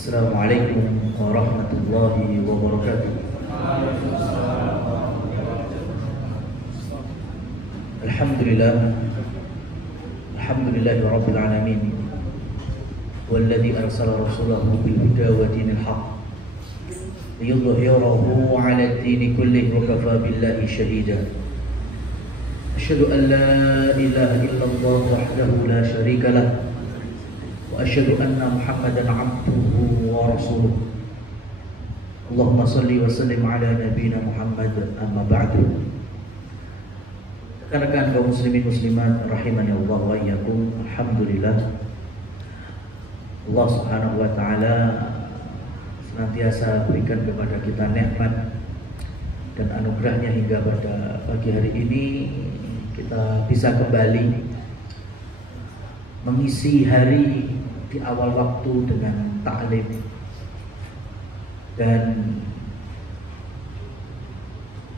Assalamualaikum warahmatullahi wabarakatuh. Alhamdulillah, alhamdulillahi rabbil alamin. Walladzi arsala rasulahu bil huda wa dinil haqq liyudhhirahu 'ala ad-din kullihi wa kafa billahi shahida. Asyhadu an la ilaha illallah wahdahu la syarika lah wa asyhadu anna Muhammadan 'abduhu wa rasuluh. Allahumma shalli wa sallim ala nabiyyina Muhammad, amma ba'du. Rekan-rekan kaum muslimin muslimat rahimani Allah wa iyyakum. Alhamdulillah, Allah Subhanahu wa taala senantiasa berikan kepada kita nikmat dan anugerahnya hingga pada pagi hari ini kita bisa kembali mengisi hari di awal waktu dengan ta'lim. Dan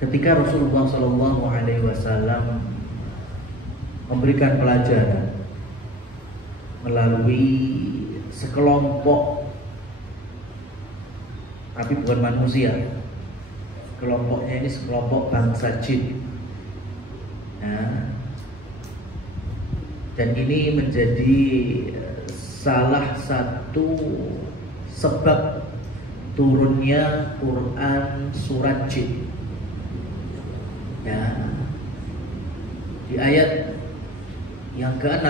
ketika Rasulullah SAW memberikan pelajaran melalui sekelompok, tapi bukan manusia, kelompoknya ini sekelompok bangsa jin. Nah, dan ini menjadi salah satu sebab turunnya Quran surat jin. Ya, di ayat yang ke-6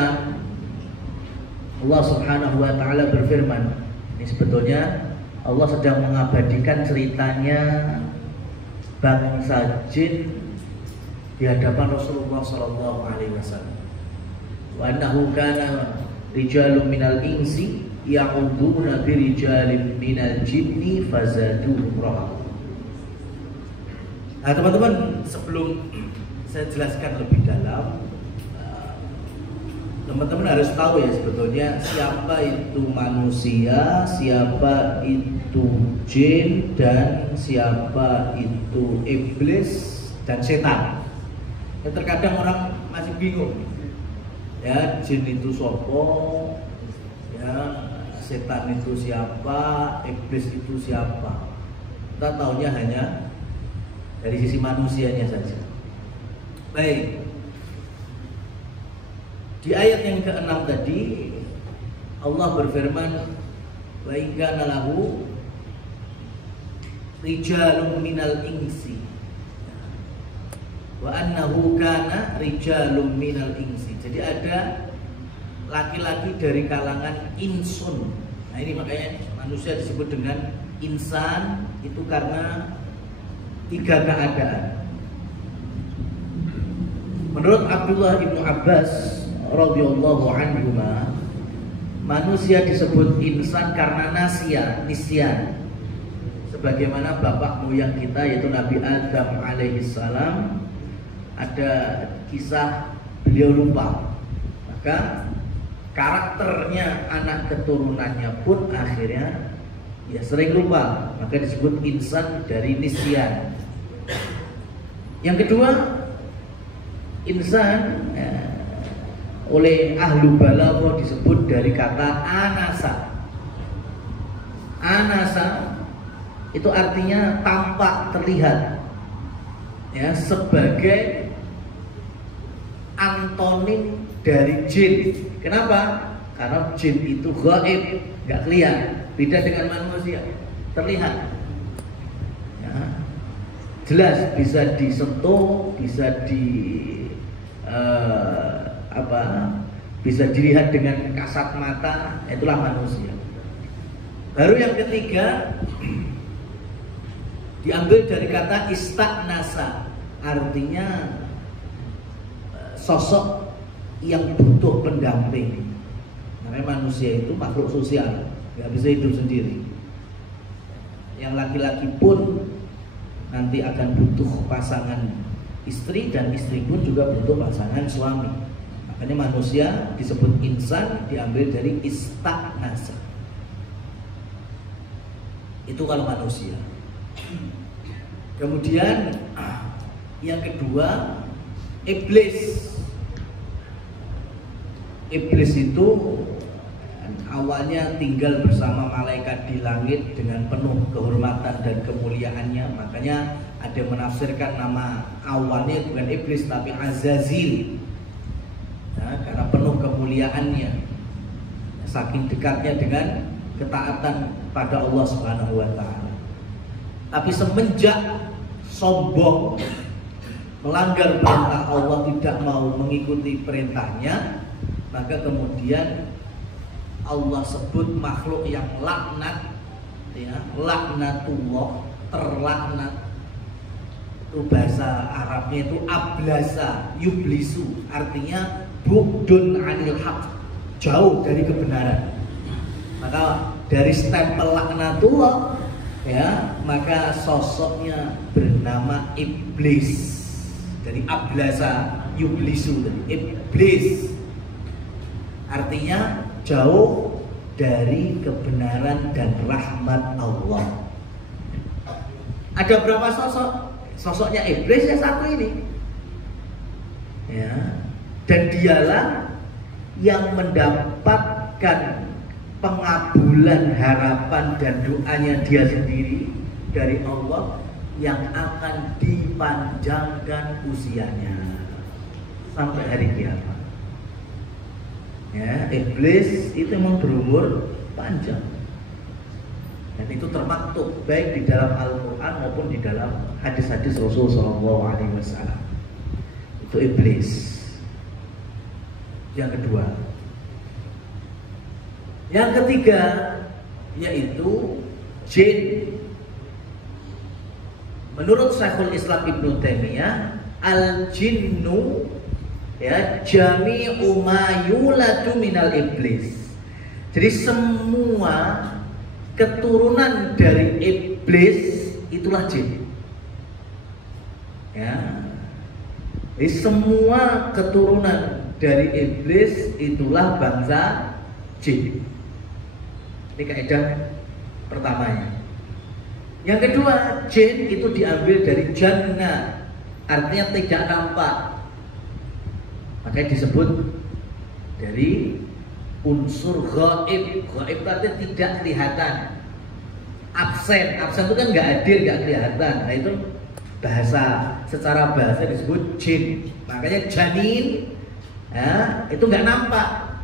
Allah Subhanahu wa taala berfirman, ini sebetulnya Allah sedang mengabadikan ceritanya bangsa jin di hadapan Rasulullah sallallahu alaihi wasallam. Wa annahu kana rijalun minal insi ya'uduna bi rijalin minal jinni fazaduhum rahaqa. Nah teman-teman, sebelum saya jelaskan lebih dalam, teman-teman harus tahu ya sebetulnya siapa itu manusia, siapa itu jin, dan siapa itu iblis dan setan. Ya, terkadang orang masih bingung. Ya, jin itu sopo, ya, setan itu siapa, iblis itu siapa. Kita taunya hanya dari sisi manusianya saja. Baik. Di ayat yang ke-6 tadi Allah berfirman, wa in kana lahu rijalun minal insi wa annahu kana rijalun minal insi. Jadi ada laki-laki dari kalangan insun. Nah ini makanya manusia disebut dengan insan, itu karena tiga keadaan. Menurut Abdullah ibnu Abbas radhiyallahu anhuma, manusia disebut insan karena nisyan. Sebagaimana bapak moyang kita yaitu Nabi Adam alaihissalam, ada kisah beliau lupa. Maka karakternya anak keturunannya pun akhirnya ya sering lupa, maka disebut insan dari nisyan. Yang kedua, insan oleh ahlu balaghah disebut dari kata anasa. Anasa itu artinya tampak, terlihat, ya, sebagai antonim dari jin. Kenapa? Karena jin itu gaib, nggak kelihatan, beda dengan manusia, terlihat. Ya, jelas bisa disentuh, bisa bisa dilihat dengan kasat mata, itulah manusia. Baru yang ketiga diambil dari kata istagnasa, artinya sosok yang butuh pendamping. Namanya manusia itu makhluk sosial, nggak bisa hidup sendiri. Yang laki-laki pun nanti akan butuh pasangan istri, dan istri pun juga butuh pasangan suami. Makanya manusia disebut insan diambil dari istagnasa. Itu kalau manusia. Kemudian yang kedua, iblis. Iblis itu awalnya tinggal bersama malaikat di langit dengan penuh kehormatan dan kemuliaannya. Makanya ada yang menafsirkan nama awalnya bukan iblis tapi Azazil, karena penuh kemuliaannya, saking dekatnya dengan ketaatan pada Allah Subhanahu wa Ta'ala. Tapi semenjak sombong, melanggar perintah Allah, tidak mau mengikuti perintahnya, maka kemudian Allah sebut makhluk yang laknat, ya, laknatullah, terlaknat. Itu bahasa Arabnya itu ablasa yublisu, artinya bu'dun anil haq, jauh dari kebenaran. Maka dari stempel laknatullah, ya, maka sosoknya bernama iblis. Dari ablasa yublisu, dari iblis, artinya jauh dari kebenaran dan rahmat Allah. Ada berapa sosok? Sosoknya iblis ya satu ini, ya, dan dialah yang mendapatkan pengabulan harapan dan doanya dia sendiri dari Allah, yang akan dipanjangkan usianya sampai hari kiamat. Ya, iblis itu memang berumur panjang, dan itu termaktub baik di dalam Al-Quran maupun di dalam hadis-hadis Rasul SAW. Itu iblis. Yang kedua, yang ketiga yaitu jin. Menurut Syekhul Islam Ibnu Taimiyah, al-jinnu, ya, jami'u ma yuladu minal iblis. Jadi semua keturunan dari iblis itulah jin. Ya. Jadi semua keturunan dari iblis itulah bangsa jin. Ini kaidah pertamanya. Yang kedua, jin itu diambil dari jannah, artinya tidak nampak. Makanya disebut dari unsur ghaib. Ghaib artinya tidak kelihatan, absen. Absen itu kan nggak hadir, nggak kelihatan. Nah itu bahasa, secara bahasa disebut jin. Makanya janin, ya, itu nggak nampak,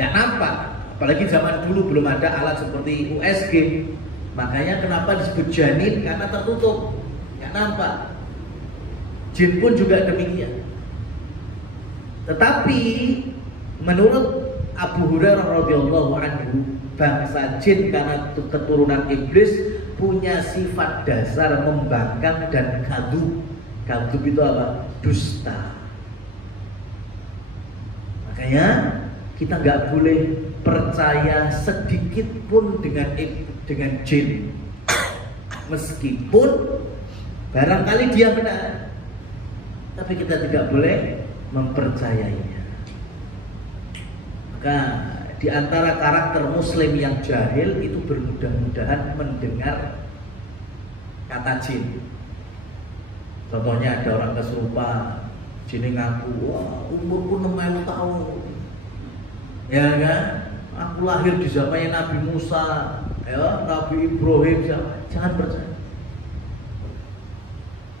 nggak nampak. Apalagi zaman dulu belum ada alat seperti USG. Makanya kenapa disebut janin, karena tertutup, nggak nampak. Jin pun juga demikian. Tetapi menurut Abu Hurairah radhiyallahu anhu, bangsa jin karena keturunan iblis punya sifat dasar membangkang dan kadzub. Kadzub itu apa? Dusta. Makanya kita nggak boleh percaya sedikit pun dengan jin, meskipun barangkali dia benar, tapi kita tidak boleh mempercayainya. Maka di antara karakter muslim yang jahil itu bermudah-mudahan mendengar kata jin. Contohnya ada orang kesurupan, jin ngaku, wah umurku 6.000 tahun, ya kan? Aku lahir di zamannya Nabi Musa, ya, Nabi Ibrahim. Jangan percaya.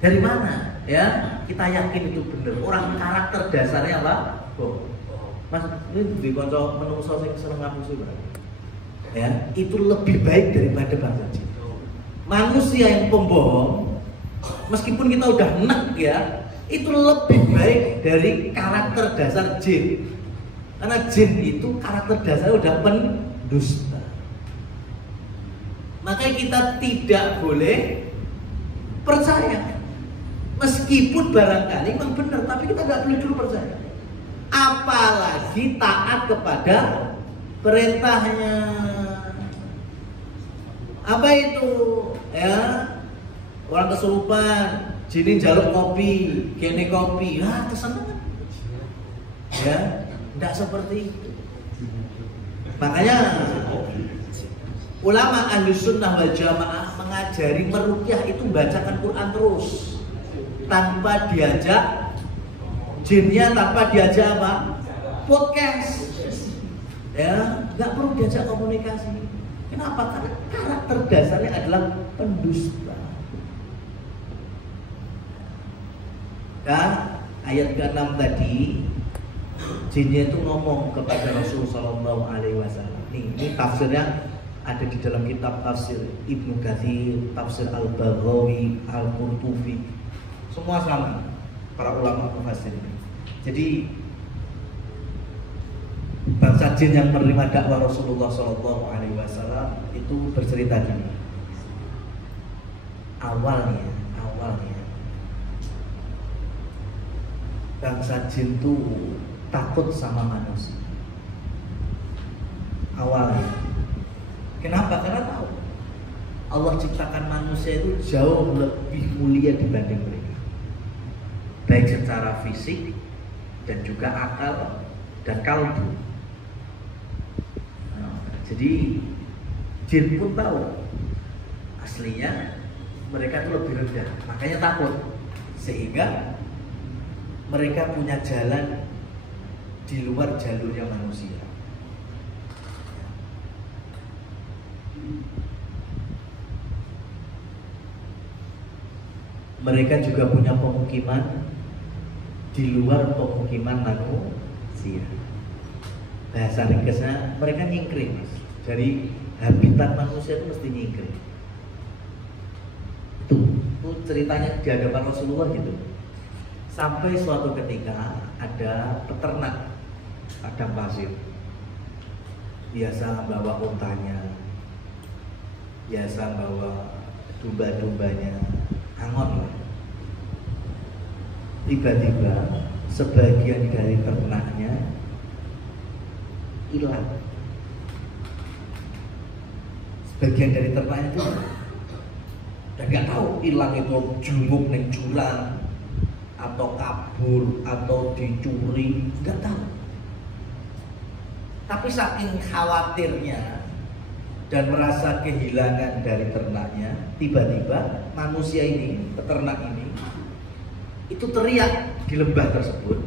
Dari mana? Ya, kita yakin itu benar. Orang karakter dasarnya apa? Oh, Mas, ini di konco menungso sing seneng ngapusi, ya, itu lebih baik daripada bangsa jin. Manusia yang pembohong, meskipun kita udah enak, ya, itu lebih baik dari karakter dasar jin. Karena jin itu karakter dasarnya udah pendusta. Makanya kita tidak boleh percaya, meskipun barangkali memang benar, tapi kita nggak boleh dulu percaya. Apalagi taat kepada perintahnya. Apa itu? Ya, orang kesurupan, jinin jaluk kopi, kene kopi, ya kesenangan. Ya. Tidak seperti itu. Makanya ulama Ahlussunnah wal Jamaah mengajari meruqyah itu bacakan Quran terus, tanpa diajak jinnya, tanpa diajak apa? Podcast. Ya, nggak perlu diajak komunikasi. Kenapa? Karena karakter dasarnya adalah pendusta. Nah, ayat ke-6 tadi, jinnya itu ngomong kepada Rasulullah SAW. Ini tafsirnya ada di dalam kitab tafsir Ibnu Katsir, tafsir Al-Baghawi, Al-Qurtubi. Semua sama para ulama mufassir. Jadi bangsa jin yang menerima dakwah Rasulullah SAW itu bercerita gini. Awalnya bangsa jin itu takut sama manusia. Awalnya. Kenapa? Karena tahu Allah ciptakan manusia itu jauh lebih mulia dibanding mereka, baik secara fisik dan juga akal dan kalbu. Jadi jin pun tahu aslinya mereka itu lebih rendah, makanya takut, sehingga mereka punya jalan di luar jalurnya manusia. Mereka juga punya pemukiman di luar pemukiman manusia. Bahasa ringkasnya mereka nyingkring, Mas. Dari habitat manusia itu mesti nyingkring. Itu ceritanya di hadapan Rasulullah gitu. Sampai suatu ketika ada peternak padang pasir, biasa bawa untanya, biasa bawa domba-dombanya, angon lah. Tiba-tiba sebagian dari ternaknya hilang. Sebagian dari ternaknya itu dan nggak tahu hilang itu junguk neng jurang atau kabur atau dicuri, nggak tahu. Tapi saking khawatirnya dan merasa kehilangan dari ternaknya, tiba-tiba manusia ini, peternak ini, itu teriak di lembah tersebut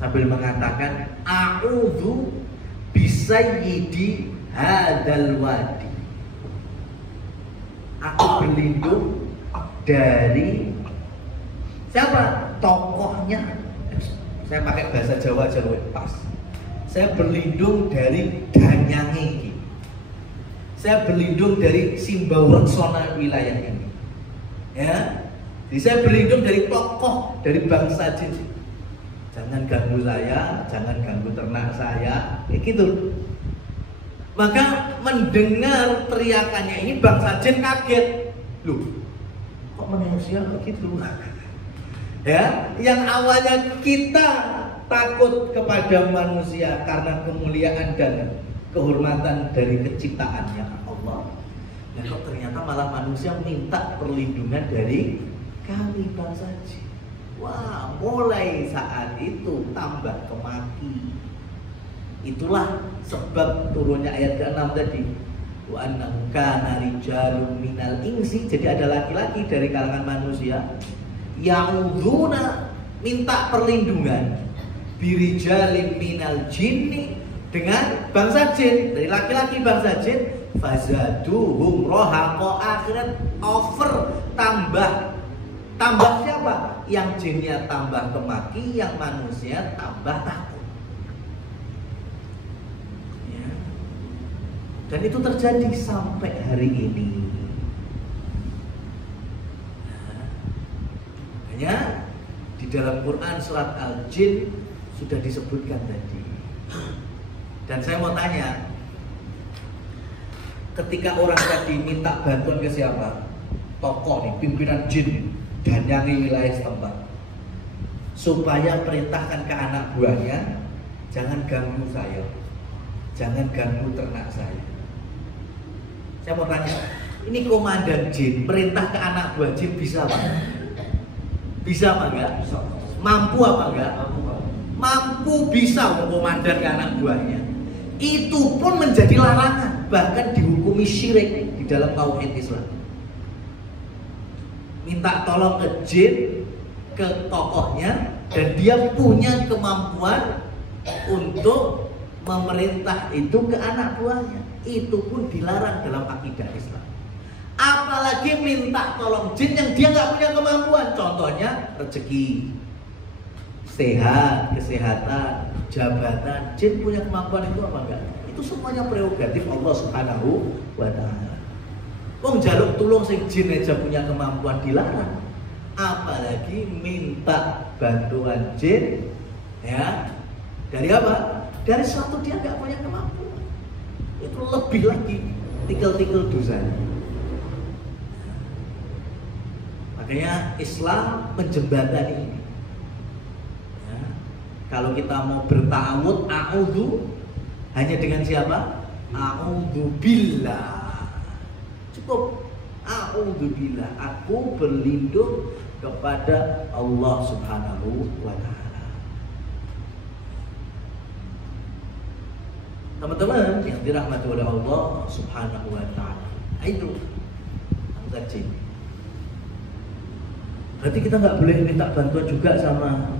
sambil mengatakan, "A'udzu bisayyidi hadzal wadi." Aku berlindung dari siapa? Tokohnya. Saya pakai bahasa Jawa aja loh, pas. Saya berlindung dari danyange. Saya berlindung dari Simbaureksona wilayah ini. Ya. Jadi saya berlindung dari tokoh dari bangsa jin. Jangan ganggu saya, jangan ganggu ternak saya, kayak gitu. Maka mendengar teriakannya ini bangsa jin kaget. Loh, kok manusia begitu? Ya, yang awalnya kita takut kepada manusia karena kemuliaan dan kehormatan dari keciptaannya Allah. Dan kok ternyata malah manusia minta perlindungan dari kami bangsa jin. Wah, mulai saat itu tambah kemaki. Itulah sebab turunnya ayat ke-6 tadi. Wa annahu kana rijalun minal insi. Jadi ada laki-laki dari kalangan manusia yang minta perlindungan birijalin minal jinni, dengan bangsa jin, dari laki-laki bangsa jin. Fazaduhum rohaqo, akhirat over, tambah siapa? Yang jinnya tambah kemaki, yang manusia tambah takut. Ya. Dan itu terjadi sampai hari ini. Nah, makanya di dalam Quran surat Al-Jin sudah disebutkan tadi. Dan saya mau tanya, ketika orang tadi minta bantuan ke siapa? Tokoh nih, pimpinan jin dan yang wilayah setempat, supaya perintahkan ke anak buahnya, jangan ganggu saya, jangan ganggu ternak saya. Saya mau tanya, ini komandan jin perintah ke anak buah jin bisa apa? Bisa apa enggak? Mampu apa enggak? Mampu, bisa komandan ke anak buahnya. Itu pun menjadi larangan, bahkan dihukumi syirik di dalam tauhid Islam. Minta tolong ke jin, ke tokohnya, dan dia punya kemampuan untuk memerintah itu ke anak buahnya, itu pun dilarang dalam akidah Islam. Apalagi minta tolong jin yang dia nggak punya kemampuan. Contohnya rezeki, sehat, kesehatan, jabatan. Jin punya kemampuan itu apa enggak? Itu semuanya prerogatif Allah Subhanahu wa Ta'ala. Wong jaluk tulung sing jin aja punya kemampuan dilarang, apalagi minta bantuan jin, ya, dari apa? Dari suatu dia nggak punya kemampuan. Itu lebih lagi tikel-tikel dosanya. Makanya Islam menjembatani ini. Ya, kalau kita mau bertawud, a'udhu, hanya dengan siapa? A'udhu billah. Cukup. A'udhu billah. Aku berlindung kepada Allah Subhanahu wa Ta'ala. Teman-teman yang dirahmati oleh Allah Subhanahu wa Ta'ala, itu anggota jin. Berarti kita nggak boleh minta bantuan juga sama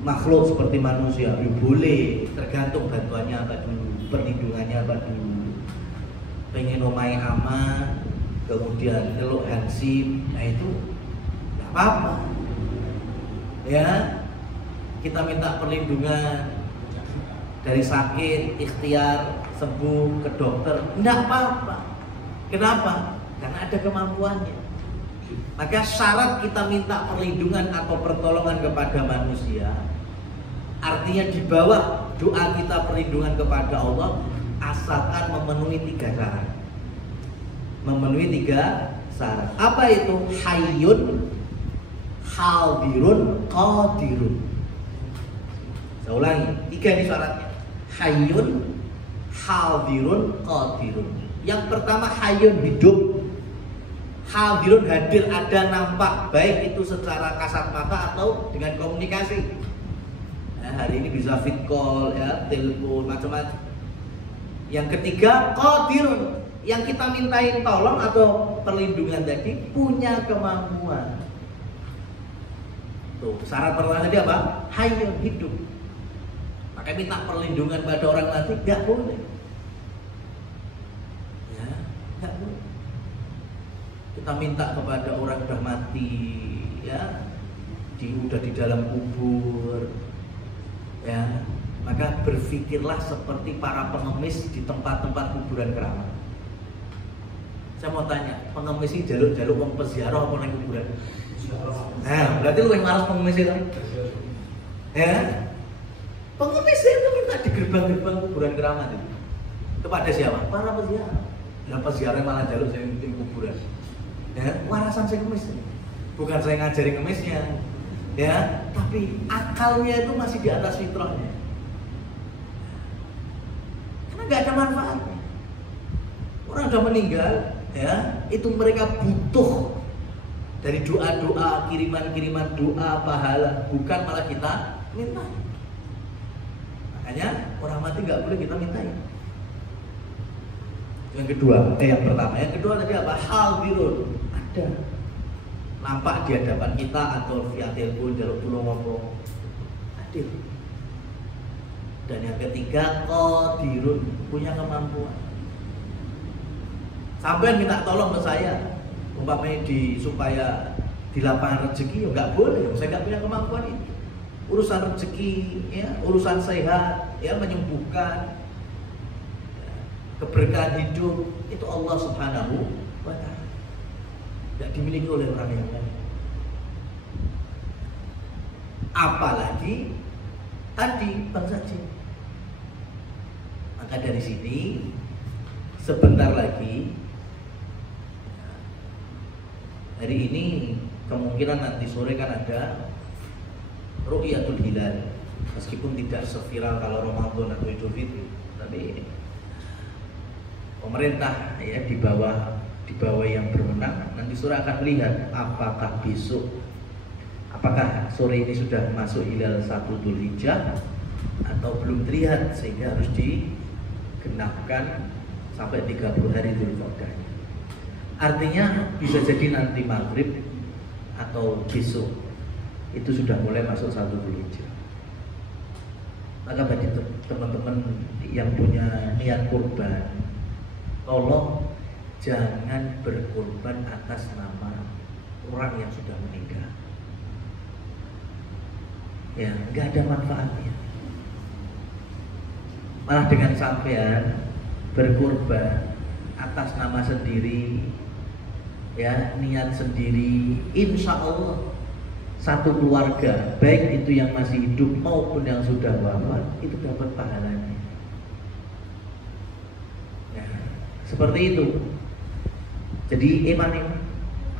makhluk seperti manusia. Boleh, tergantung bantuannya apa dulu, perlindungannya apa dulu. Pengen omai aman, kemudian nyeluk hansip, nah itu nggak apa-apa. Ya, kita minta perlindungan dari sakit, ikhtiar, sembuh ke dokter, nggak apa-apa. Kenapa? Karena ada kemampuannya. Maka syarat kita minta perlindungan atau pertolongan kepada manusia, artinya di bawah doa kita perlindungan kepada Allah, asalkan memenuhi 3 syarat. Memenuhi 3 syarat. Apa itu? Hayyun, hadirun, qadirun. Saya ulangi, 3 ini syaratnya. Hayyun, hadirun, qadirun. Yang pertama hayyun, hidup. Hadirun, hadir, ada, nampak, baik itu secara kasat mata atau dengan komunikasi. Nah, hari ini bisa fit call, ya, telepon, macam-macam. Yang ketiga qadirun, yang kita mintain tolong atau perlindungan tadi punya kemampuan. Tuh, syarat pertama tadi apa? Hayyun, hidup. Maka minta perlindungan pada orang mati nggak boleh. Ya, nggak boleh. Kita minta kepada orang sudah mati, ya, udah di dalam kubur, ya, maka berpikirlah seperti para pengemis di tempat-tempat kuburan keramat. Saya mau tanya, pengemis ini jaluk-jaluk wong peziarah apa nang kuburan? Nah, berarti lu yang malas pengemis itu, ya? Pengemis itu minta di gerbang-gerbang kuburan keramat itu kepada siapa? Para peziarah. Dan peziarah malah jaluk saya di kuburan. Ya, warasan saya ngemis, bukan saya ngajari ngemisnya, ya, tapi akalnya itu masih di atas fitrahnya, karena nggak ada manfaatnya. Orang sudah meninggal, ya, itu mereka butuh dari doa-doa, kiriman-kiriman doa, pahala, bukan malah kita minta. Makanya orang mati nggak boleh kita mintain. Yang kedua, yang pertama, yang kedua tadi apa? Hadirun, ada, nampak di hadapan kita atau via telepon, jaluk tulung ngomong, hadir. Dan yang ketiga, qadirun, punya kemampuan. Sampai minta tolong ke saya, umpamanya supaya di lapangan rezeki, ya nggak boleh, saya nggak punya kemampuan itu. Urusan rezeki, ya, urusan sehat, ya, menyembuhkan, keberkahan hidup itu Allah Subhanahu wa Ta'ala, tidak dimiliki oleh orang yang lain. Apalagi tadi bangsa jin. Maka dari sini sebentar lagi, hari ini kemungkinan nanti sore kan ada Ru'yatul Hilal, meskipun tidak seviral kalau Ramadan atau Idul Fitri, tapi pemerintah, ya, di bawah yang berwenang nanti sore akan melihat apakah sore ini sudah masuk hilal 1 Dzulhijjah atau belum terlihat, sehingga harus digenapkan sampai 30 hari Dzulqa'dah. Artinya bisa jadi nanti maghrib atau besok itu sudah mulai masuk 1 Dzulhijjah. Maka bagi teman-teman yang punya niat kurban, tolong jangan berkurban atas nama orang yang sudah meninggal. Ya, nggak ada manfaatnya. Malah dengan sampean berkurban atas nama sendiri, ya, niat sendiri, insya Allah satu keluarga, baik itu yang masih hidup maupun yang sudah wafat, itu dapat pahalanya. Ya, seperti itu. Jadi iman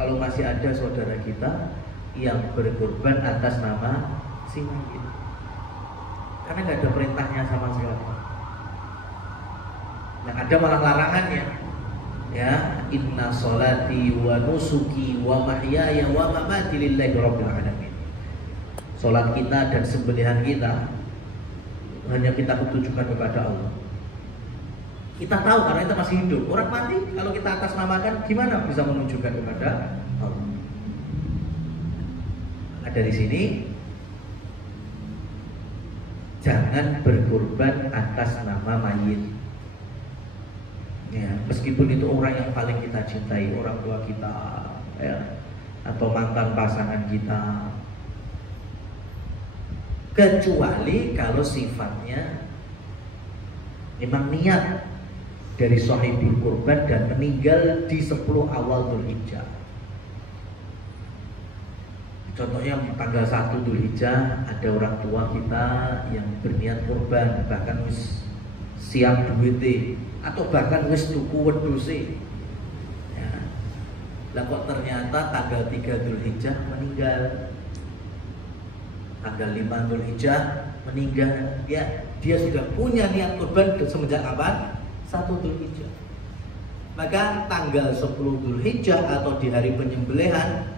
kalau masih ada saudara kita yang berkorban atas nama si mayit, karena nggak ada perintahnya sama sekali. Yang ada malah larangannya. Ya, inna sholati wa nusuki wa mahyaya wa mamati lillahi rabbil alamin. Salat kita dan sembelihan kita hanya kita tujukan kepada Allah. Kita tahu karena kita masih hidup. Orang mati kalau kita atas namakan gimana bisa menunjukkan kepada Allah? Nah, dari sini jangan berkorban atas nama mayit. Ya, meskipun itu orang yang paling kita cintai, orang tua kita, ya, atau mantan pasangan kita, kecuali kalau sifatnya memang niat dari sahibul kurban dan meninggal di 10 awal Dzulhijjah. Contohnya tanggal 1 Dzulhijjah ada orang tua kita yang berniat kurban, bahkan wis siap duit atau bahkan wis tuku wedhuse. Ya. Lah kok ternyata tanggal 3 Dzulhijjah meninggal. Tanggal 5 Dzulhijjah meninggal. Ya, dia sudah punya niat kurban semenjak kapan? 1 Dzulhijjah. Maka tanggal 10 Dzulhijjah atau di hari penyembelihan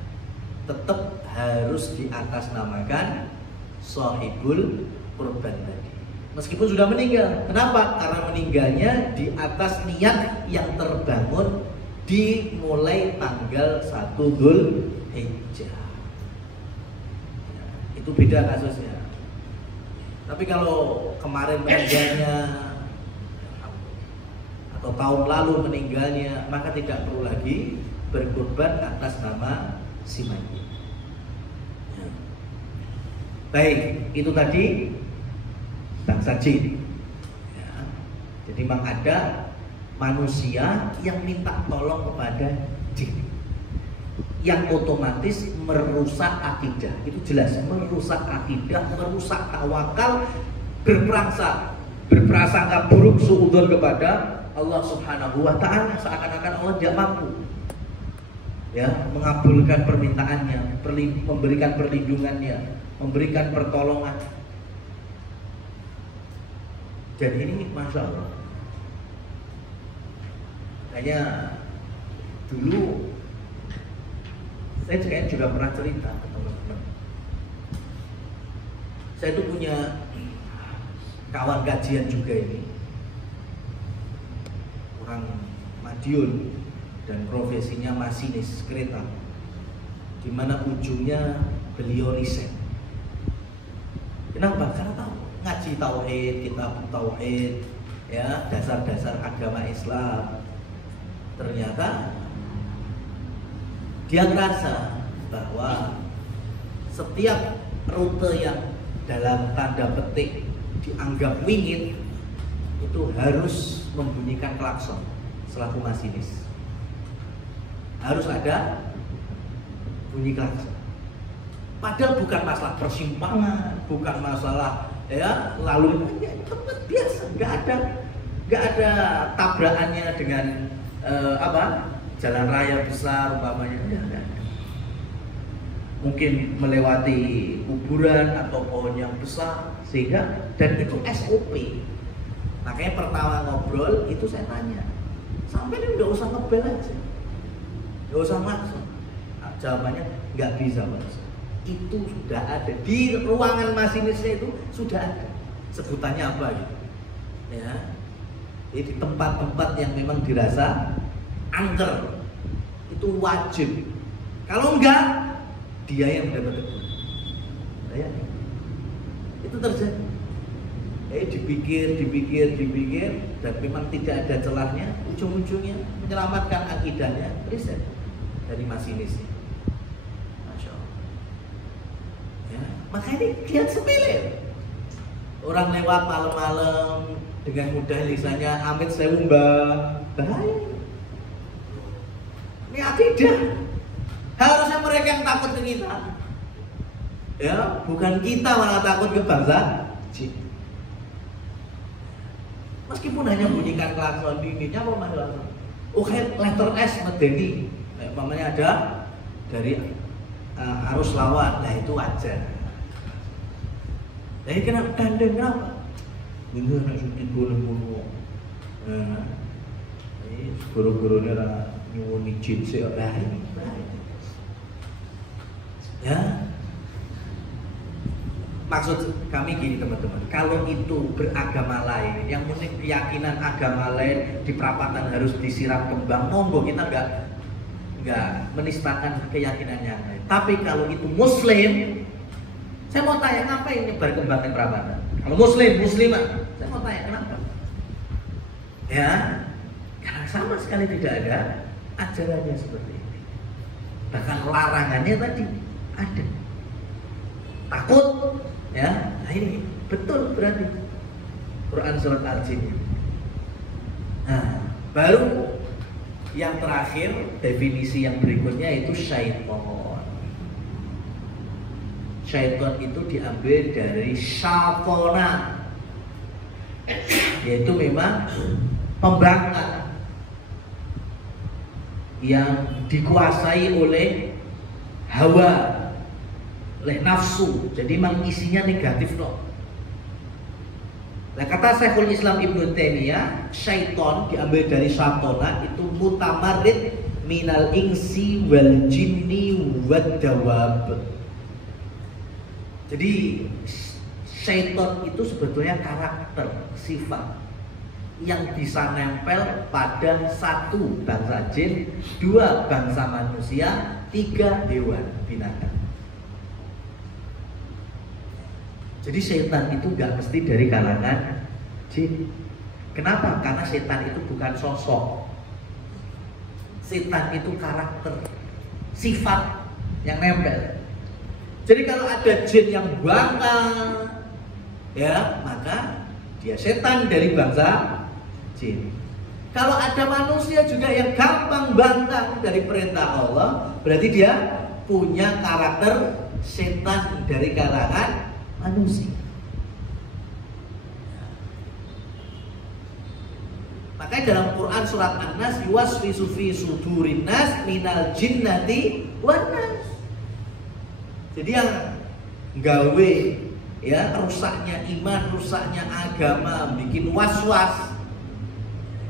tetap harus diatasnamakan sahibul kurban tadi. Meskipun sudah meninggal. Kenapa? Karena meninggalnya di atas niat yang terbangun dimulai tanggal 1 Dzulhijjah. Itu beda kasusnya. Tapi kalau kemarin meninggalnya atau tahun lalu meninggalnya, maka tidak perlu lagi berkorban atas nama si mayit. Baik, itu tadi bangsa jin. Ya. Jadi memang ada manusia yang minta tolong kepada jin, yang otomatis merusak akidah. Itu jelas, merusak akidah, merusak tawakal, berprasangka buruk suudzon kepada Allah Subhanahu wa ta'ala, seakan-akan Allah tidak mampu, ya, mengabulkan permintaannya, memberikan perlindungannya, memberikan pertolongan. Jadi ini Masya Allah. Kayaknya dulu saya juga pernah cerita ke teman-teman. Saya itu punya kawan kajian juga ini, orang Madiun dan profesinya masinis kereta, dimana ujungnya beliau riset. Kenapa? Karena tahu ngaji tauhid, kitab tauhid, ya, dasar-dasar agama Islam. Ternyata dia merasa bahwa setiap rute yang dalam tanda petik dianggap wingit itu harus membunyikan klakson selaku masinis. Harus ada bunyi klakson. Padahal bukan masalah persimpangan, bukan masalah, ya, lalu tempat biasa, nggak ada tabrakannya dengan jalan raya besar umpamanya, enggak ada. Mungkin melewati kuburan atau pohon yang besar, sehingga, dan itu SOP. Makanya pertama ngobrol itu saya tanya, sampai ini nggak usah ngebel aja, nggak usah maksa. Nah, jawabannya nggak bisa Mas. Itu sudah ada di ruangan masinisnya, itu sudah ada sebutannya apa gitu, ya. Jadi di tempat-tempat yang memang dirasa angker itu wajib. Kalau enggak, dia yang dapat teguran. Ya, itu terjadi. dipikir, dan memang tidak ada celahnya, ujung-ujungnya menyelamatkan akidahnya, riset dari masinisnya. Masya Allah. Ya, maka ini lihat sepele. Orang lewat malam-malam dengan mudah lisannya amit sewu mbah, bahaya. Ini akidah. Harusnya mereka yang takut ke kita. Ya, bukan kita malah takut ke bangsa jin. Meskipun hanya bunyikan klakson ini, apa masalah? Oke, letter S medeni. Namanya ada dari arus lawan, nah itu wajar. Nah, kenapa dandan kenapa? Ini nak syuting guru-guru. Nah, ini guru-gurunya nyuwun izin sih, lah ini. Ya. Maksud kami gini teman-teman, kalau itu beragama lain, yang mungkin keyakinan agama lain di perapatan harus disiram kembang, monggo kita nggak menistakan keyakinan yang lain. Tapi kalau itu Muslim, saya mau tanya ngapain nyebar kembang di perapatan? Kalau Muslimah, saya mau tanya kenapa? Ya, karena sama sekali tidak ada ajarannya seperti ini. Bahkan larangannya tadi ada. Takut. Ya, nah ini betul berarti Quran surat Al-Jin. Nah, baru yang terakhir definisi yang berikutnya itu syaitan. Syaitan itu diambil dari syatona, yaitu memang pembangkang yang dikuasai oleh hawa, oleh nafsu, jadi memang isinya negatif loh. Nah, kata Syekhul Islam Ibnu Taimiyah, syaiton diambil dari syatona itu mutamarid minal insi wal jinni wad dawab. Jadi syaiton itu sebetulnya karakter, sifat yang bisa nempel pada satu bangsa jin, dua bangsa manusia, tiga hewan binatang. Jadi setan itu nggak mesti dari kalangan jin. Kenapa? Karena setan itu bukan sosok. Setan itu karakter, sifat yang nempel. Jadi kalau ada jin yang bangkang, ya maka dia setan dari bangsa jin. Kalau ada manusia juga yang gampang bangkang dari perintah Allah, berarti dia punya karakter setan dari kalangan manusia. Makanya dalam Quran surat An-Nas, yuwaswisu fi sudurin nas minal jinnati wan nas. Jadi yang gawe ya rusaknya iman, rusaknya agama, bikin was-was.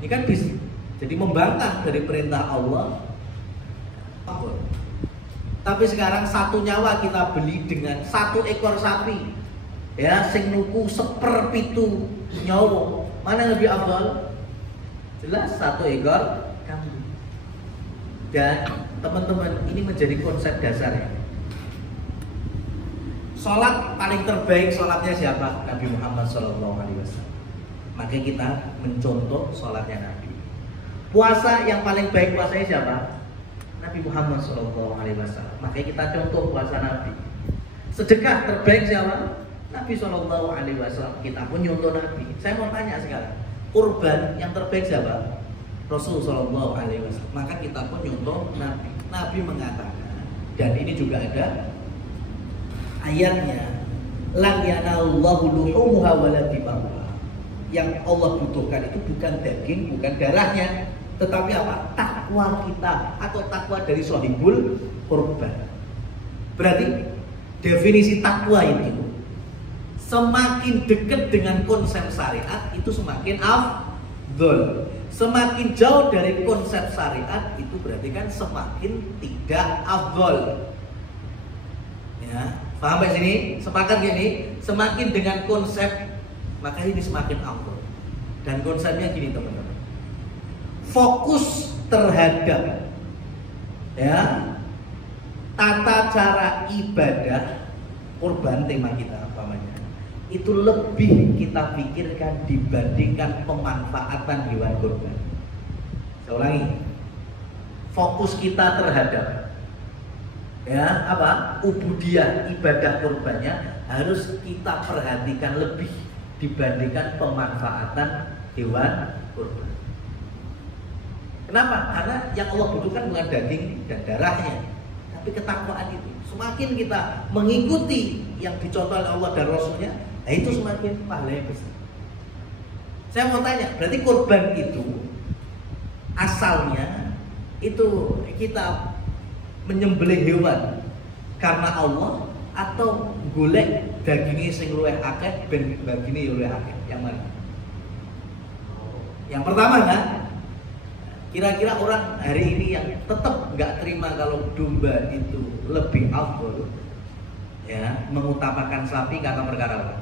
Ini kan bisa jadi membangkang dari perintah Allah. Tapi sekarang satu nyawa kita beli dengan satu ekor sapi. Ya, sing nuku seperpitu nyawa. Mana lebih afdal? Jelas satu ekor kambing. Dan teman-teman, ini menjadi konsep dasarnya. Sholat paling terbaik sholatnya siapa? Nabi Muhammad SAW. Maka kita mencontoh sholatnya Nabi. Puasa yang paling baik puasanya siapa? Nabi Muhammad SAW. Maka kita contoh puasa Nabi. Sedekah terbaik siapa? Nabi SAW. Kita pun nyontoh Nabi. Saya mau tanya sekarang, kurban yang terbaik siapa? Rasulullah SAW. Maka kita pun nyontoh Nabi. Nabi mengatakan, dan ini juga ada ayatnya, lan yanallahu luhumuha wala dimaha. Yang Allah butuhkan itu bukan daging, bukan darahnya, tetapi apa? Takwa kita atau takwa dari shahibul kurban. Berarti definisi takwa itu semakin dekat dengan konsep syariat itu semakin afdol. Semakin jauh dari konsep syariat itu berarti kan semakin tidak afdol. Ya, paham sampai sini? Sepakat gini? Semakin dengan konsep maka ini semakin afdol. Dan konsepnya gini teman-teman. Fokus terhadap ya tata cara ibadah kurban, tema kita umpamanya itu lebih kita pikirkan dibandingkan pemanfaatan hewan kurban. Saya ulangi, fokus kita terhadap ubudiyah, ibadah kurbannya harus kita perhatikan lebih dibandingkan pemanfaatan hewan kurban. Kenapa? Karena yang Allah butuhkan bukan daging dan darahnya, tapi ketakwaan itu. Semakin kita mengikuti yang dicontoh oleh Allah dan Rasulnya, nah itu semakin pahalanya besar. Saya mau tanya, berarti kurban itu asalnya itu kita menyembelih hewan karena Allah atau golek dagingnya sing luwih akeh ben bagine luwih akeh? Yang mana? Yang pertama kan? Kira-kira orang hari ini yang tetap nggak terima kalau domba itu lebih afdol, ya, mengutamakan sapi karena perkara apa?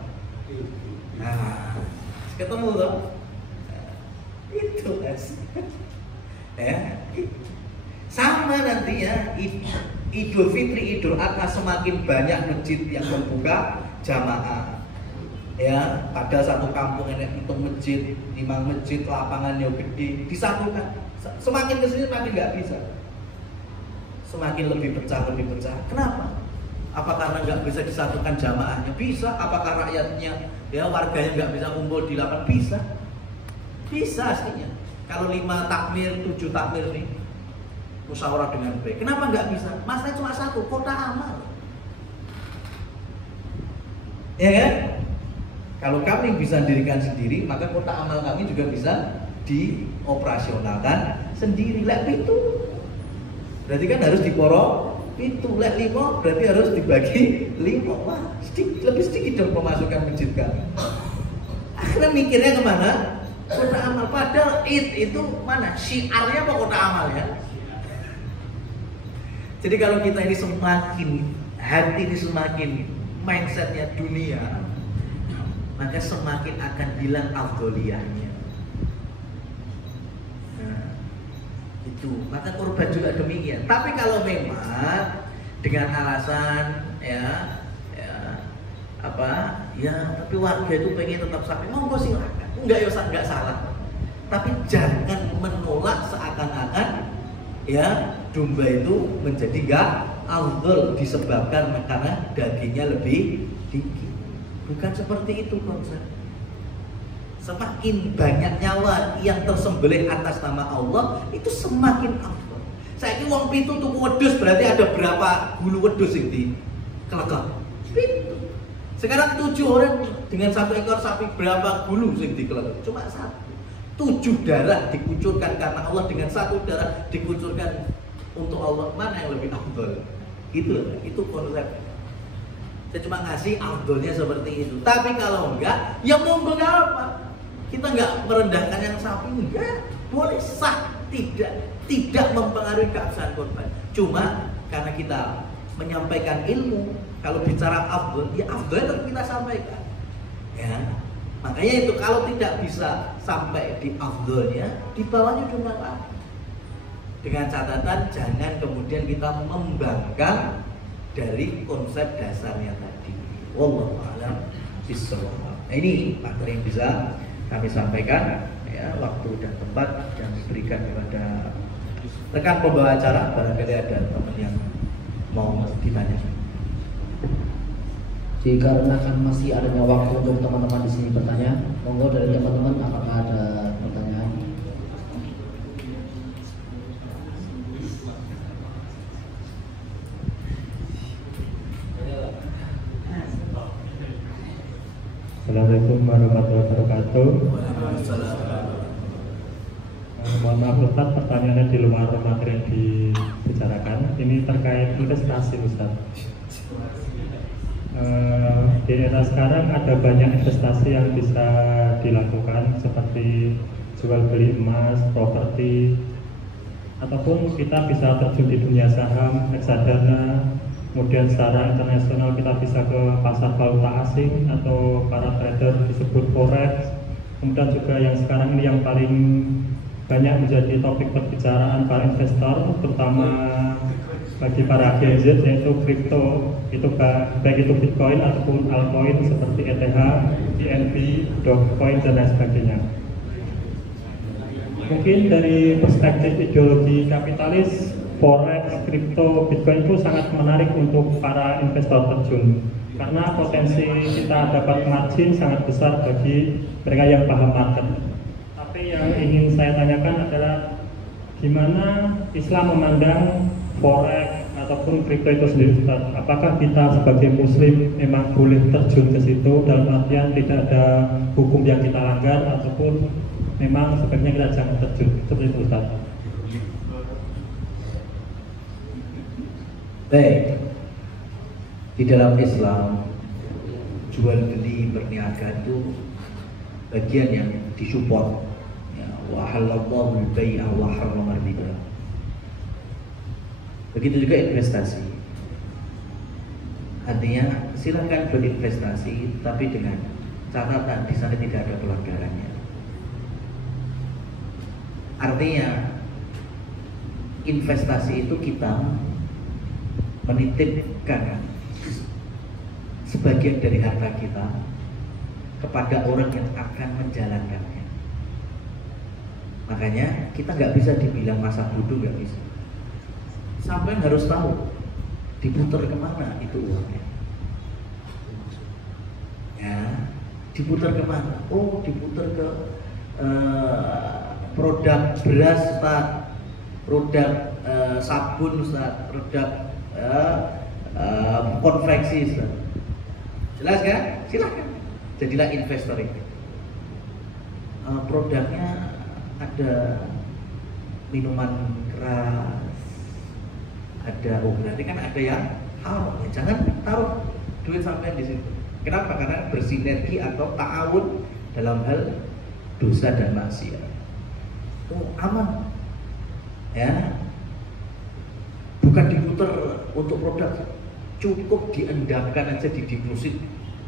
Nah, ketemu loh, itu guys, ya, sama nanti ya, Idul Fitri, Idul Adha semakin banyak masjid yang membuka jamaah. Ya, ada satu kampung yang hitung masjid, 5 masjid, lapangannya gede, disatukan. Semakin kesini semakin nggak bisa, semakin lebih pecah. Kenapa? Apa karena nggak bisa disatukan jamaahnya? Bisa. Apakah rakyatnya, ya warganya nggak bisa kumpul di lapangan? Bisa aslinya. Kalau 5 takmir, 7 takmir nih musyawarah dengan baik. Kenapa nggak bisa? Masalahnya cuma satu, kota amal. Ya kan? Kalau kami bisa dirikan sendiri, maka kota amal kami juga bisa dioperasionalkan sendiri. Lek itu berarti kan harus diporo itu, lek 5 berarti harus dibagi 5. Wah, lebih sedikit dong pemasukan masjid kami. Akhirnya mikirnya kemana? Kota amal. Padahal itu mana? Syiarnya apa kota amal ya? Jadi kalau kita ini semakin hati ini semakin mindsetnya dunia, maka semakin akan hilang afdoliyahnya. Nah, itu. Maka korban juga demikian. Tapi kalau memang dengan alasan tapi warga itu pengen tetap sapi, monggo silakan. Enggak salah. Tapi jangan menolak seakan-akan ya domba itu menjadi enggak afdol disebabkan karena dagingnya lebih tinggi. Bukan seperti itu konsep. Semakin banyak nyawa yang tersembelih atas nama Allah, itu semakin afdol. Saiki wong pitu tuku wedhus berarti ada berapa bulu wedhus yang dikelekep? Pitu. Sekarang 7 orang dengan 1 ekor sapi, berapa bulu yang dikelekep? Cuma 1. 7 darah dikucurkan karena Allah, dengan 1 darah dikucurkan untuk Allah. Mana yang lebih afdol? Itu konsep. Saya cuma ngasih afdolnya seperti itu. Tapi kalau enggak, ya monggo enggak apa. Kita enggak merendahkan yang sapi, enggak. Boleh sah, tidak mempengaruhi keabsahan korban. Cuma karena kita menyampaikan ilmu, kalau bicara afdol, ya afdolnya tetap kita sampaikan. Ya. Makanya itu kalau tidak bisa sampai di afdolnya, di bawahnya cuma apa? Dengan catatan jangan kemudian kita membangkang dari konsep dasarnya tadi. Wallahu a'lam bishawab. Nah, ini materi yang bisa kami sampaikan, ya, waktu dan tempat yang diberikan kepada rekan pembawa acara. Barangkali ada teman yang mau ditanya. Dikarenakan masih adanya waktu untuk teman-teman di sini bertanya, monggo dari teman-teman apakah ada pertanyaan? Assalamualaikum warahmatullahi wabarakatuh. Mohon maaf Ustaz, pertanyaannya di luar materi yang dibicarakan. Ini terkait investasi Ustaz. Di era sekarang ada banyak investasi yang bisa dilakukan seperti jual beli emas, properti, ataupun kita bisa terjun di dunia saham, reksadana. Kemudian secara internasional kita bisa ke pasar valuta asing atau para trader disebut forex. Kemudian juga yang sekarang ini yang paling banyak menjadi topik perbicaraan para investor, terutama bagi para Gen Z, yaitu kripto, itu baik itu Bitcoin ataupun altcoin seperti ETH, BNB, Dogecoin dan lain sebagainya. Mungkin dari perspektif ideologi kapitalis, forex, kripto, Bitcoin itu sangat menarik untuk para investor terjun karena potensi kita dapat margin sangat besar bagi mereka yang paham market. Tapi yang ingin saya tanyakan adalah gimana Islam memandang forex ataupun kripto itu sendiri, Ustaz? Apakah kita sebagai muslim memang boleh terjun ke situ dalam artian tidak ada hukum yang kita langgar ataupun memang sebaiknya kita jangan terjun seperti itu, Ustaz? Baik, di dalam Islam jual beli berniaga itu bagian yang disupport. Ya, wa halallahu al-bai'a wa harrama riba. Begitu juga investasi. Artinya silakan berinvestasi, tapi dengan catatan di sana tidak ada pelanggarannya. Artinya investasi itu kita menitipkan sebagian dari harta kita kepada orang yang akan menjalankannya. Makanya kita nggak bisa dibilang masa bodoh, nggak bisa. Sampai harus tahu diputar kemana itu uangnya. Ya, diputar kemana? Oh, diputar ke produk beras, Ustaz, produk sabun, Ustaz, produk konveksi, Ustaz. Jelas kan? Silakan. Jadilah investor itu. Produknya ada minuman keras, ada berarti kan ada yang haram. Ya, jangan taruh duit sampai di situ. Kenapa? Karena bersinergi atau ta'awun dalam hal dosa dan maksiat. Oh, aman. Ya. Bukan diputar untuk produk, cukup diendapkan aja di deposit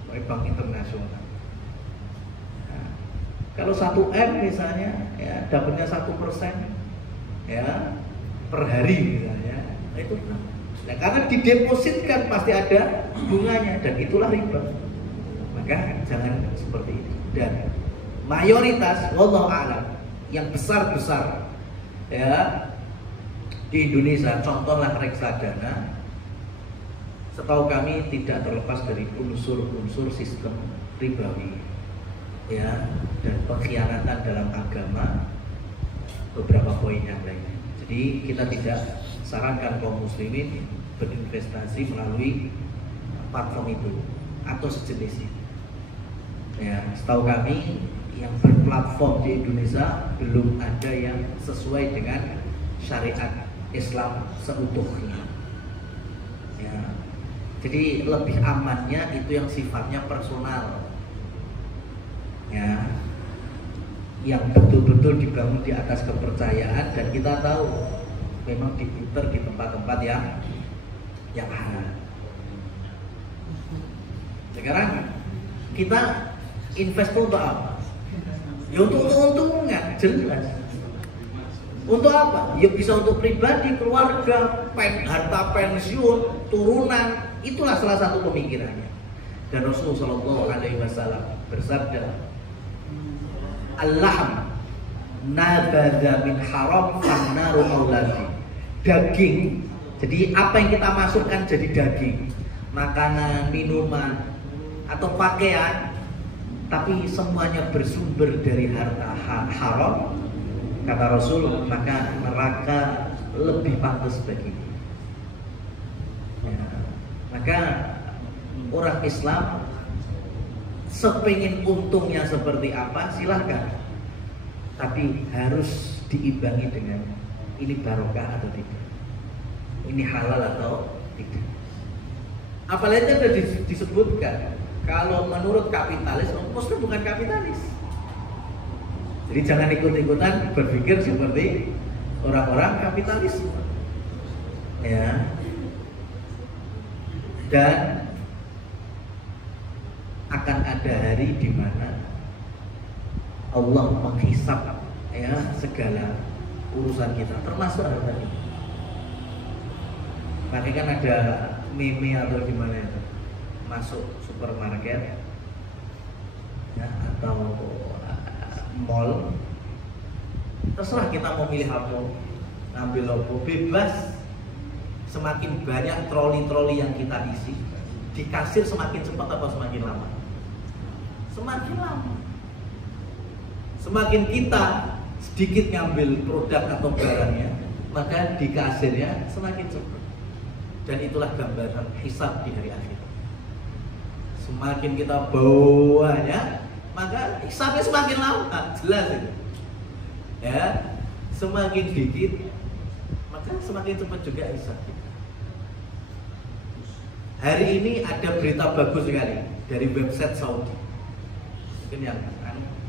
oleh Bank Internasional. Nah, kalau 1M misalnya, ya dapatnya 1% ya per hari misalnya, nah itu nah, karena didepositkan pasti ada bunganya dan itulah riba. Maka jangan seperti itu. Dan mayoritas, wallahu a'lam, yang besar-besar ya di Indonesia, contohlah reksadana, setahu kami tidak terlepas dari unsur-unsur sistem ribawi, ya, dan pengkhianatan dalam agama, beberapa poin yang lainnya. Jadi kita tidak sarankan kaum muslimin berinvestasi melalui platform itu atau sejenis itu. Ya, setahu kami yang berplatform di Indonesia belum ada yang sesuai dengan syariat Islam seutuhnya. Ya. Jadi lebih amannya itu yang sifatnya personal. Ya. Yang betul-betul dibangun di atas kepercayaan dan kita tahu memang diputar di tempat-tempat yang halal. Sekarang kita invest untuk apa? Ya untuk untungan, jelas. Untuk apa? Ya bisa untuk pribadi, keluarga, harta pensiun, turunan. Itulah salah satu pemikirannya. Dan Rasulullah SAW bersabda, "Al-lahm nabadha min haram fannaru auladi." Daging. Jadi apa yang kita masukkan jadi daging, makanan, minuman, atau pakaian, tapi semuanya bersumber dari harta haram, kata Rasul, maka neraka lebih pantas baginya. Ya, maka orang Islam sepengin untungnya seperti apa silahkan, tapi harus diimbangi dengan ini barokah atau tidak, ini halal atau tidak. Apalagi sudah disebutkan kalau menurut kapitalis, Muslim bukan kapitalis. Jadi jangan ikut-ikutan berpikir seperti orang-orang kapitalis. Ya. Dan akan ada hari di mana Allah menghisap ya segala urusan kita, termasuk harta kita. Makanya kan ada meme atau gimana itu, masuk supermarket ya, atau mall, terserah kita mau milih apa, ngambil apa, bebas. Semakin banyak troli-troli yang kita isi, di kasir semakin cepat atau semakin lama? Semakin lama. Semakin kita sedikit ngambil produk atau barangnya, maka di kasirnya semakin cepat. Dan itulah gambaran hisab di hari akhir. Semakin kita bawanya, maka hisabnya semakin lama, jelas itu. Ya, semakin dikit, maka semakin cepat juga hisab kita. Hari ini ada berita bagus sekali dari website Saudi. Mungkin yang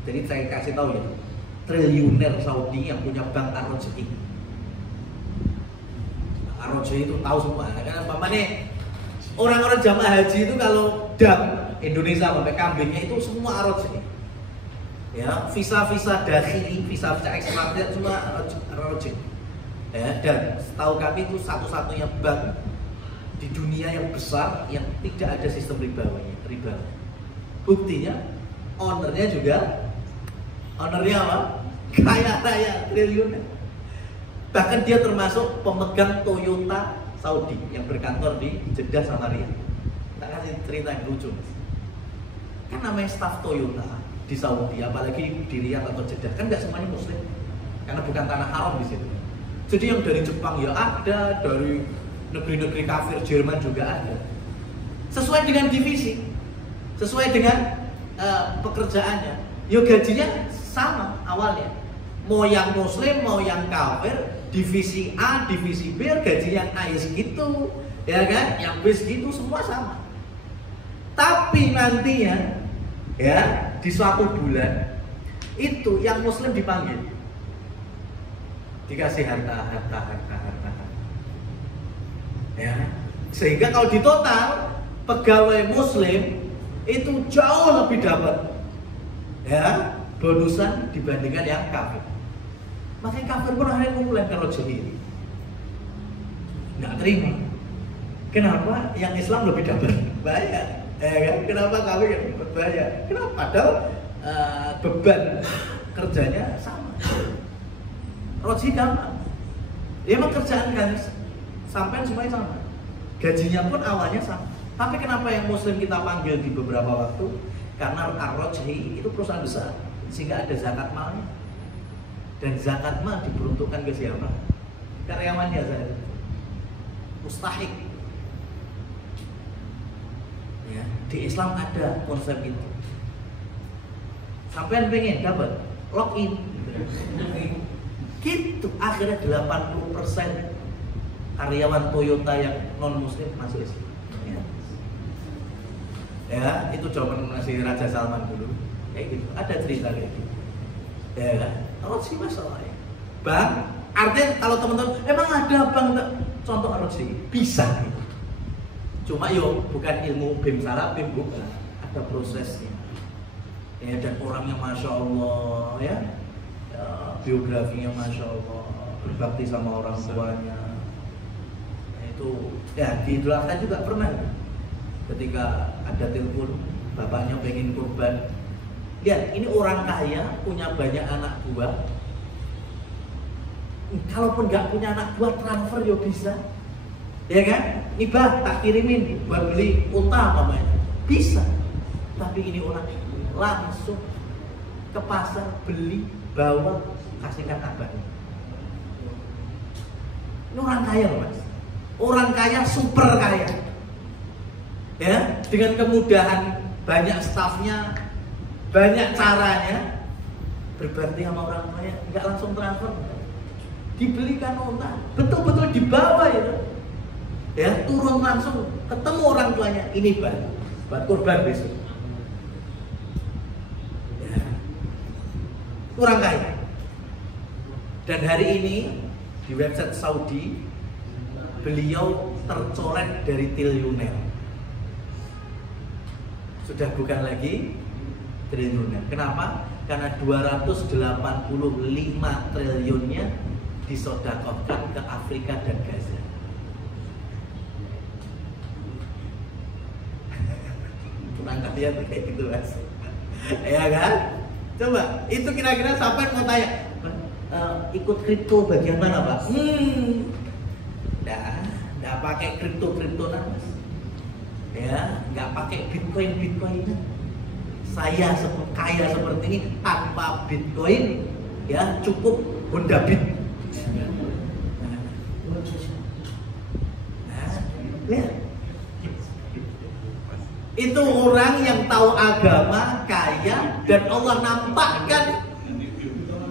jadi saya kasih tahu ya, triliuner Saudi yang punya bank Ar-Rajhi. Ar-Rajhi itu tahu semua. Karena nih orang-orang jamaah haji itu kalau dam Indonesia sampai kambingnya itu semua Ar-Rajhi. Ya, visa-visa dakhili, visa-visa ekspatriat semua Ar-Rajhi. Ya, dan setahu kami itu satu-satunya bank di dunia yang besar yang tidak ada sistem riba. Buktinya ownernya apa? Kaya raya, triliuner. Bahkan dia termasuk pemegang Toyota Saudi yang berkantor di Jeddah sama Riyadh. Kita kasih cerita yang lucu. Kan namanya staf Toyota di Saudi, apalagi di Riyadh atau Jeddah, kan nggak semuanya Muslim, karena bukan tanah haram di situ. Jadi yang dari Jepang ya ada, dari negeri-negeri kafir Jerman juga ada. Sesuai dengan divisi, sesuai dengan pekerjaannya. Ya gajinya sama awalnya. Mau yang Muslim, mau yang kafir, divisi A, divisi B, gaji yang A segitu, ya kan? Yang B segitu, semua sama. Tapi nantinya, ya di suatu bulan itu yang Muslim dipanggil, dikasih harta. Ya, sehingga kalau di total pegawai Muslim itu jauh lebih dapat ya bonusan dibandingkan yang kafir. Makanya kafir pun akhirnya ngumpulin ke Rajhi, nggak terima. Kenapa yang Islam lebih dapat banyak? Kan? Kenapa kafir yang dapat banyak? Kenapa? Padahal beban kerjanya sama. Rajhi gampang. Dia emang kerjaan kan sampai semuanya sama, gajinya pun awalnya sama. Tapi kenapa yang Muslim kita panggil di beberapa waktu? Karena Ar-Rajhi itu perusahaan besar, sehingga ada zakat malnya. Dan zakat mal diperuntukkan ke siapa? Karyawannya saja. Mustahik. Ya, di Islam ada konsep itu. Sampai pengen dapat login. Gitu, akhirnya 80% karyawan Toyota yang non Muslim masuk Islam. Ya, itu jawaban masih Raja Salman dulu. Kayak gitu, ada cerita kayak gitu. Ya, kalau sih masalahnya. Bang, artinya kalau teman-teman emang ada bang contoh Ar-Rajhi bisa. Gitu. Cuma yo bukan ilmu bim salah bim bukan, ada prosesnya. Ya, dan orangnya masya Allah ya, biografinya masya Allah, berbakti sama orang tuanya. Itu ya di Idul Adha juga pernah ketika ada telepon bapaknya pengen kurban, lihat ini orang kaya punya banyak anak buah, kalaupun nggak punya anak buah transfer ya bisa, ya kan? Nih bah tak kirimin buat beli unta mamanya bisa, tapi ini orang langsung ke pasar beli bawa kasihkan abahnya. Ini orang kaya loh mas. Orang kaya, super kaya, ya, dengan kemudahan, banyak stafnya, banyak caranya, berbakti sama orang tuanya, nggak langsung transfer, dibelikan unta, betul-betul dibawa itu, ya, turun langsung, ketemu orang tuanya, ini buat kurban besok, ya, orang kaya. Dan hari ini di website Saudi beliau tercoret dari triliuner. Sudah bukan lagi triliuner. Kenapa? Karena 285 triliunnya disedekahkan ke Afrika dan Gaza. lihat kayak gitu mas. Ya kan? Coba itu kira-kira sampai mau tanya ikut kripto bagian mana pak? Nggak pakai kripto mas. Ya, nggak pakai bitcoin. Saya kaya seperti ini tanpa bitcoin, ya cukup Honda Beat. Lihat. Itu orang yang tahu agama, kaya, dan Allah nampakkan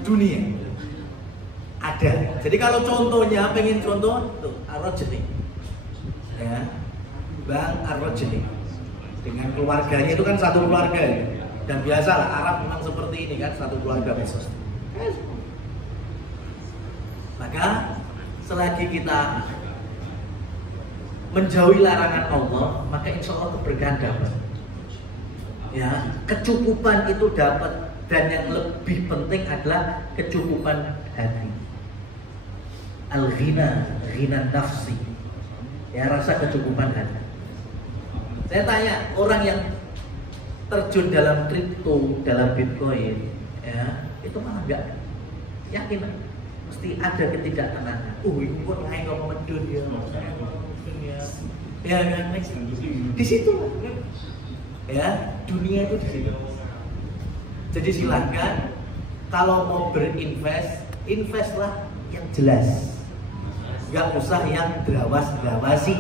dunia. Ada. Jadi kalau contohnya, pengen contoh, tuh Ar-Rajli, ya, Bang Ar-Rajli, dengan keluarganya itu kan satu keluarga ya. Dan biasalah Arab memang seperti ini kan, satu keluarga besar. Maka selagi kita menjauhi larangan Allah, maka insya Allah keberkahan dapat. Ya, kecukupan itu dapat, dan yang lebih penting adalah kecukupan hati. Al-ghina, ghina nafsi. Ya, rasa kecukupan hati. Saya tanya orang yang terjun dalam kripto, dalam bitcoin, ya, itu malah enggak yakin, mesti ada ketidaktenangan. Ini kok naik ngomong medun ya. Ya kan, di situ, ya dunia itu di situ. Jadi silakan kalau mau berinvest, investlah yang jelas, nggak usah yang drawas-drawasi,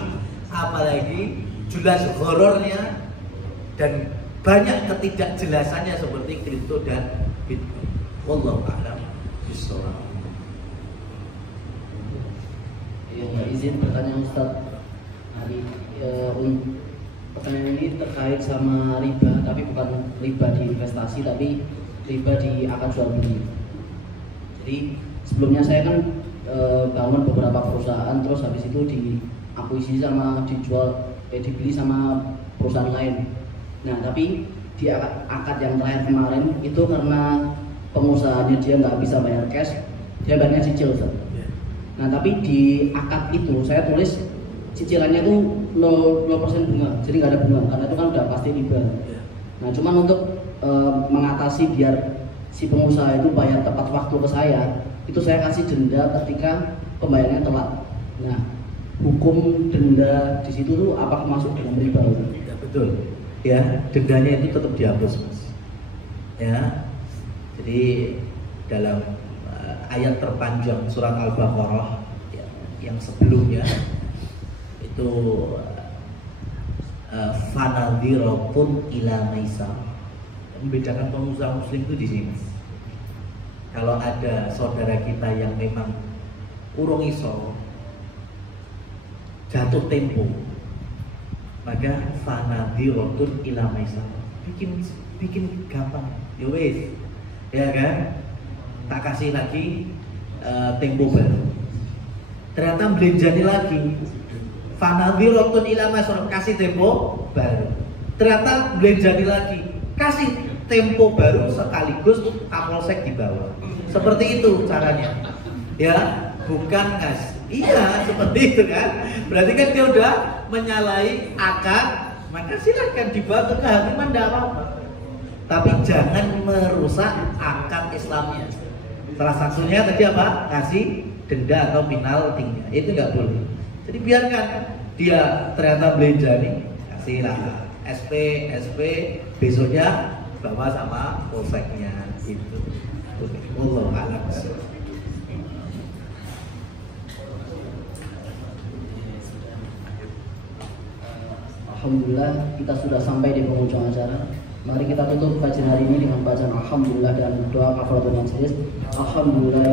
apalagi jelas horornya dan banyak ketidakjelasannya seperti kripto dan bitcoin. Wallahu a'lam bishawab. Ya, izin bertanya Ustadz. Pertanyaan ini terkait sama riba, tapi bukan riba di investasi, tapi riba di akad jual beli. Jadi sebelumnya saya kan bangun beberapa perusahaan, terus habis itu diakuisisi sama dibeli sama perusahaan lain. Nah, tapi di akad yang terakhir kemarin itu karena pengusahanya dia nggak bisa bayar cash, dia bayarnya cicil, Ustaz. Nah, tapi di akad itu saya tulis cicilannya itu 0% bunga, jadi nggak ada bunga, karena itu kan udah pasti riba. Nah, cuman untuk mengatasi biar si pengusaha itu bayar tepat waktu ke saya, itu saya kasih denda ketika pembayarannya telat. Nah, hukum denda di situ tuh apa masuk dalam riba? Ya, betul. Ya, dendanya itu tetap dihapus, Mas. Ya, jadi dalam ayat terpanjang surat Al-Baqarah ya, yang sebelumnya itu fanadhiratun ila maisar. Membedakan pengusaha muslim itu di sini. Kalau ada saudara kita yang memang urung iso jatuh tempo, maka fanadhiratun ila maisar. Bikin gampang. Ya wes. Ya kan? Tak kasih lagi tempo baru. Ternyata belanjani lagi. Fanadhiratun ila maisar, kasih tempo baru. Ternyata belanjani lagi, kasih tempo baru sekaligus kapolsek di bawah. Seperti itu caranya. Ya, bukan iya seperti itu kan. Berarti kan dia udah menyalahi akad, maka silakan dibawa ke kehakiman, tidak apa-apa. Tapi jangan merusak akad Islamnya. Salah satunya tadi apa? Kasih denda atau penaltinya. Itu nggak boleh. Jadi biarkan dia ternyata belanjani, kasihlah SP, besoknya bawa sama polseknya itu. Wallahu a'lam. Alhamdulillah kita sudah sampai di penghujung acara. Mari kita tutup kajian hari ini dengan bacaan alhamdulillah dan doa kafaratul majelis. Alhamdulillah.